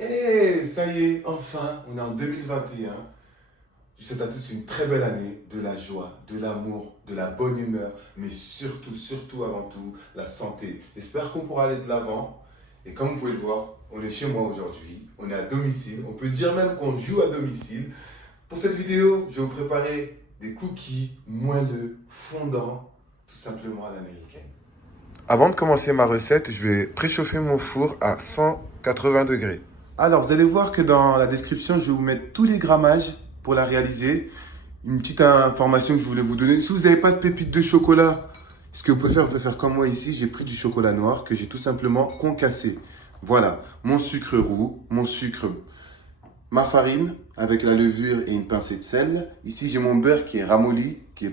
Et ça y est, enfin, on est en 2021. Je vous souhaite à tous une très belle année, de la joie, de l'amour, de la bonne humeur, mais surtout avant tout, la santé. J'espère qu'on pourra aller de l'avant. Et comme vous pouvez le voir, on est chez moi aujourd'hui, on est à domicile. On peut dire même qu'on joue à domicile. Pour cette vidéo, je vais vous préparer des cookies moelleux, fondants, tout simplement à l'américaine. Avant de commencer ma recette, je vais préchauffer mon four à 180 degrés. Alors, vous allez voir que dans la description, je vais vous mettre tous les grammages pour la réaliser. Une petite information que je voulais vous donner. Si vous n'avez pas de pépites de chocolat, ce que vous pouvez faire comme moi ici, j'ai pris du chocolat noir que j'ai tout simplement concassé. Voilà, mon sucre roux, mon sucre, ma farine avec la levure et une pincée de sel. Ici, j'ai mon beurre qui est ramolli, qui a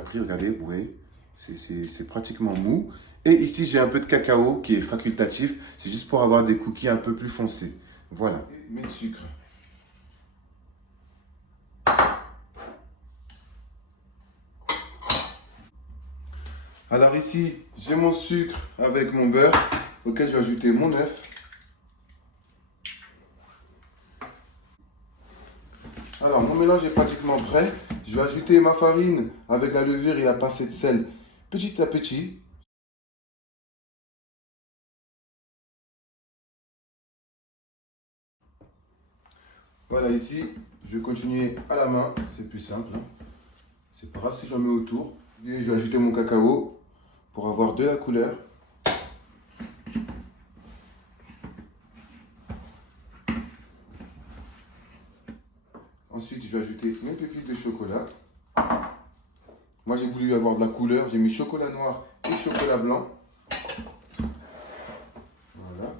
pris, regardez, vous voyez, c'est pratiquement mou. Et ici, j'ai un peu de cacao qui est facultatif. C'est juste pour avoir des cookies un peu plus foncés. Voilà. Mes sucres. Alors ici, j'ai mon sucre avec mon beurre, auquel je vais ajouter mon œuf. Alors, mon mélange est pratiquement prêt. Je vais ajouter ma farine avec la levure et la pincée de sel petit à petit. Voilà, ici, je vais continuer à la main. C'est plus simple. C'est pas grave si j'en mets autour. Et je vais ajouter mon cacao pour avoir de la couleur. Ensuite, je vais ajouter mes pépites de chocolat. Moi, j'ai voulu avoir de la couleur. J'ai mis chocolat noir et chocolat blanc. Voilà.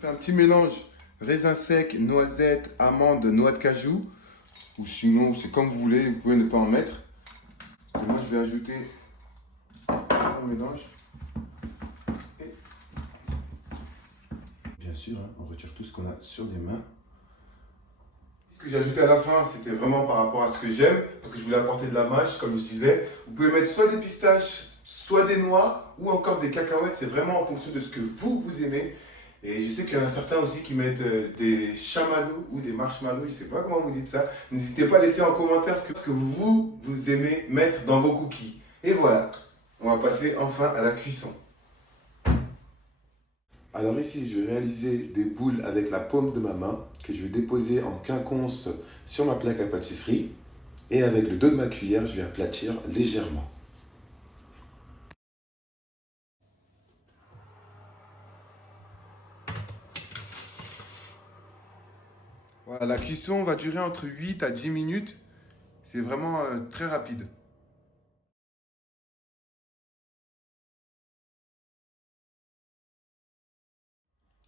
Fait un petit mélange raisin sec, noisette, amande, noix de cajou. Ou sinon, c'est comme vous voulez. Vous pouvez ne pas en mettre. Et moi, je vais ajouter un mélange. Et bien sûr, on retire tout ce qu'on a sur les mains. Ce que j'ai ajouté à la fin, c'était vraiment par rapport à ce que j'aime, parce que je voulais apporter de la mâche, comme je disais. Vous pouvez mettre soit des pistaches, soit des noix, ou encore des cacahuètes. C'est vraiment en fonction de ce que vous aimez. Et je sais qu'il y en a certains aussi qui mettent des chamallows ou des marshmallows, je ne sais pas comment vous dites ça. N'hésitez pas à laisser en commentaire ce que vous aimez mettre dans vos cookies. Et voilà, on va passer enfin à la cuisson. Alors ici, je vais réaliser des boules avec la paume de ma main que je vais déposer en quinconce sur ma plaque à pâtisserie. Et avec le dos de ma cuillère, je vais aplatir légèrement. Voilà, la cuisson va durer entre 8 à 10 minutes. C'est vraiment très rapide.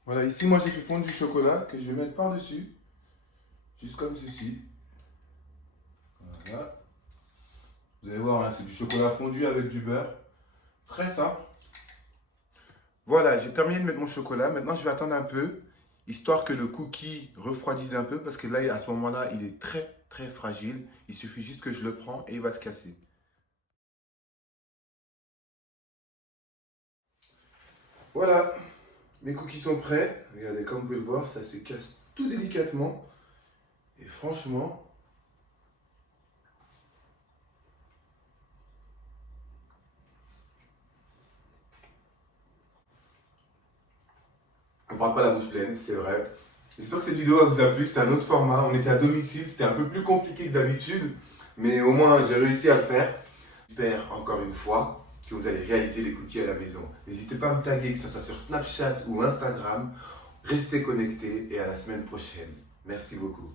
Voilà, ici, moi, j'ai fait fondre du chocolat que je vais mettre par-dessus. Juste comme ceci. Voilà. Vous allez voir, hein, c'est du chocolat fondu avec du beurre. Très simple. Voilà, j'ai terminé de mettre mon chocolat. Maintenant, je vais attendre un peu, histoire que le cookie refroidisse un peu, parce que là, à ce moment-là, il est très fragile. Il suffit juste que je le prends et il va se casser. Voilà, mes cookies sont prêts. Regardez, comme vous pouvez le voir, ça se casse tout délicatement. Et franchement, on ne parle pas la bouche pleine, c'est vrai. J'espère que cette vidéo vous a plu. C'était un autre format. On était à domicile. C'était un peu plus compliqué que d'habitude. Mais au moins, j'ai réussi à le faire. J'espère encore une fois que vous allez réaliser les cookies à la maison. N'hésitez pas à me taguer, que ce soit sur Snapchat ou Instagram. Restez connectés et à la semaine prochaine. Merci beaucoup.